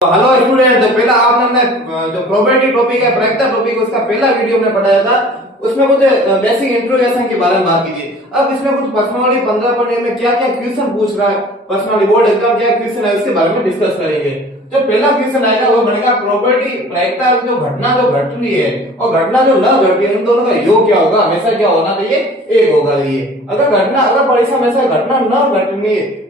Hello student, तो पहला आपने हमने जो प्रोबेबिलिटी टॉपिक है, प्रायिकता टॉपिक, उसका पहला वीडियो हमने पढ़ाया था। उसमें कुछ बेसिक इंट्रोडक्शन के बारे में बात की थी। अब इसमें कुछ पर्सनली 15 पढ़ने में क्या क्या क्वेश्चन पूछ रहा है, पर्सनली बोर्ड एग्जाम क्या क्वेश्चन है, उसके बारे में डिस्कस करेंगे। जो पहला क्वेश्चन आएगा वो बनेगा प्रोबेबिलिटी, प्रायिकता जो घटना जो घट रही है और घटना जो न घट रही है, इन दोनों का योग क्या होगा, हमेशा क्या होना चाहिए, एक होगा। ये अगर परीक्षा में ऐसा घटना न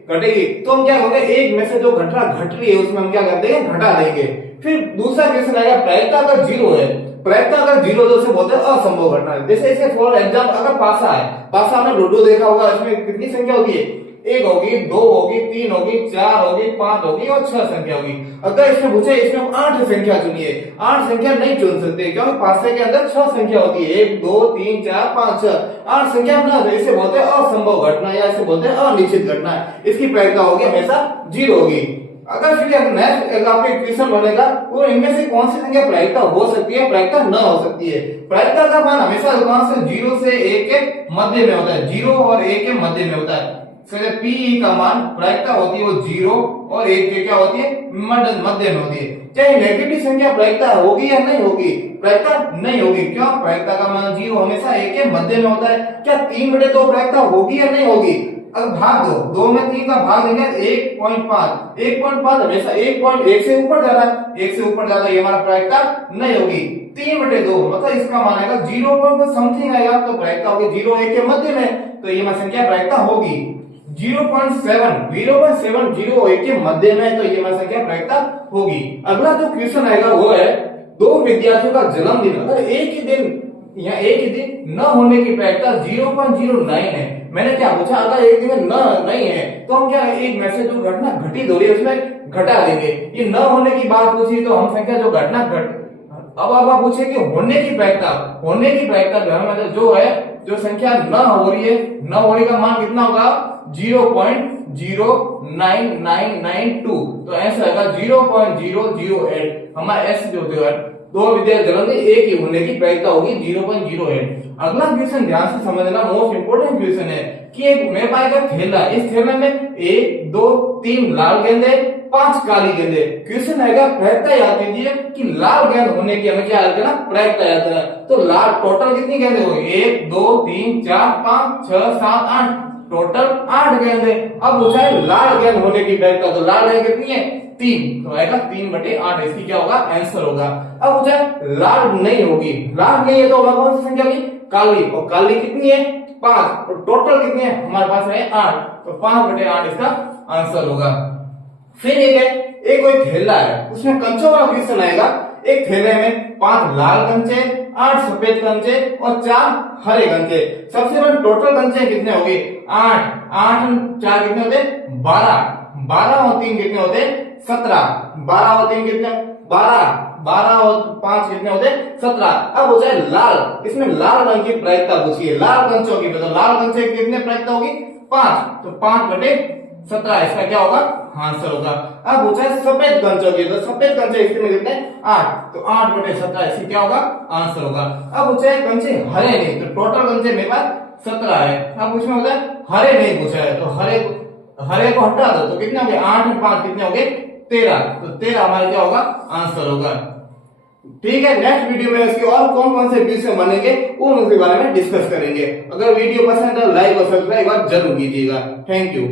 घटेगी तो हम क्या करेंगे, एक में से जो घटना घट रही है उसमें हम क्या कर देंगे, घटा देंगे। फिर दूसरा क्वेश्चन आएगा प्रायिकता अगर जीरो है, प्रायिकता अगर जीरो तो उसे बोलते हैं असंभव घटना। जैसे इसे फॉर एग्जाम्पल अगर पासा है, पासा हमने लूडो देखा होगा, इसमें कितनी संख्या होती है, एक होगी, दो होगी, तीन होगी, चार होगी, पांच होगी और छह संख्या होगी। अगर इसमें पूछे इसमें हम 8 संख्या चुनिए, 8 संख्या नहीं चुन सकते क्योंकि पासे के अंदर 6 संख्या होती है, 1 2 3 4 5 6, 8 संख्या हम ना, इसे बोलते हैं असंभव घटना या इसे बोलते हैं अनिश्चित घटना। इसकी प्रायिकता होगी हमेशा जीरो होगी। अगर फिर नेक्स्ट आपके क्वेश्चन बनेगा वो इनमें से कौन सी संख्या प्रायिकता हो सकती है, प्रायिकता न हो सकती है। प्रायिकता का मान हमेशा कहां से, 0 से 1 के मध्य में होता है, 0 और 1 के मध्य में होता है। पी का मान प्रायिकता होती है वो 0 और 1 के क्या होती है, मध्य में होती है। चाहे नेगेटिव संख्या प्रायिकता होगी या नहीं होगी, प्रायिकता नहीं होगी। क्यों? प्रायिकता का मान 0 हमेशा 1 के मध्य में होता है। क्या 3/2 प्रायिकता होगी या नहीं होगी? अब भाग दो में 3 का भाग देंगे 1.5, 1.5 हमेशा 1.1 से ऊपर जा रहा है, 1 से ऊपर ज्यादा, ये हमारा प्रायिकता नहीं होगी। 3/2 मतलब इसका मान आएगा 0 समथिंग आएगा, तो प्रायिकता होगी 0 1 के मध्य में, तो ये हमारी संख्या प्रायिकता होगी 0.7, 0.7 1 के मध्य में, तो ये हमारी संख्या प्रायिकता होगी। अगला जो क्वेश्चन आएगा वो है, दो विद्यार्थियों का जन्मदिन अगर एक ही दिन न होने की प्रायिकता 0.09 है। मैंने क्या पूछा, अगर एक दिन न नहीं है तो हम क्या, एक में से जो घटना घटित हो रही है उसमें घटा देंगे। ये न होने की बात पूछी तो हम संख्या जो घटना घट, अब आप पूछे कि होने की प्रायिकता जो है, जो संख्या न हो रही है, न होने का मान कितना होगा, 0.09992, तो ऐसा आएगा 0.008। हमारा एस जो है, दो विद्यार्थी जन्मदिन एक ही होने की प्रायिकता होगी 0.08। अगला क्वेश्चन ध्यान से समझना, मोस्ट इंपोर्टेंट क्वेश्चन है कि एक मैं पाएगा थैला, इस थैले में 1 2 3 लाल गेंदे, 5 काली गेंदे। क्वेश्चन आएगा प्रायिकता याद कीजिए कि लाल गेंद होने की हमें क्या याद करना, प्रायिकता याद करना। तो लाल टोटल कितनी गेंदे होगी, 1 2 3 4 5 6 7 8, टोटल 8 गेंदे। अब पूछा है लाल गेंद होने की प्रायिकता, तो लाल गेंद कितनी है, 3, तो आएगा 3/8, इसकी क्या होगा, आंसर होगा। अब पूछा है लाल नहीं होगी, लाल नहीं है तो होगा कौन सी संख्या की, काली, और काली कितनी है, 5, और टोटल कितनी है हमारे पास है 8, तो 5/8 इसका आंसर होगा। फिर एक कोई थैला है, उसमें कंचों वाला क्वेश्चन आएगा। एक थैले में 5 लाल कंचे, 8 सफेद कंचे और 4 हरे कंचे। सबसे बड़े टोटल कंचे कितने होंगे, 8, 8 4 कितने होते, 12, 12 और 3 कितने होते, 17, 12 और 3 कितने, 12, 12 और 5 कितने होते, 17। अब हो जाए लाल, इसमें लाल रंग की प्रायिकता पूछिए, लाल कंचों की, तो लाल कंचे की कितने प्रायिकता होगी, 5, तो 5/17 इसका क्या होगा, आंसर होगा। अब पूछा है सफेद कंचों की, तो सफेद कंचे इसमें कितने, 8, तो 8/17 इसकी क्या होगा, आंसर होगा। अब पूछा है कंचे हरे नहीं, तो टोटल कंचे मेरे पास 17 है। अब उसमें होता है हरे नहीं पूछा है, तो हरे को हटा दो, तो कितने हो गए, 8 और 5 कितने हो गए, 13, तो 13 हमारा क्या होगा, आंसर होगा। ठीक है, नेक्स्ट वीडियो में इसके और कौन कौन से क्वेश्चन बनेंगे वो उसके बारे में डिस्कस करेंगे। अगर वीडियो पसंद है तो लाइक और सब्सक्राइब जरूर कीजिएगा। Thank you.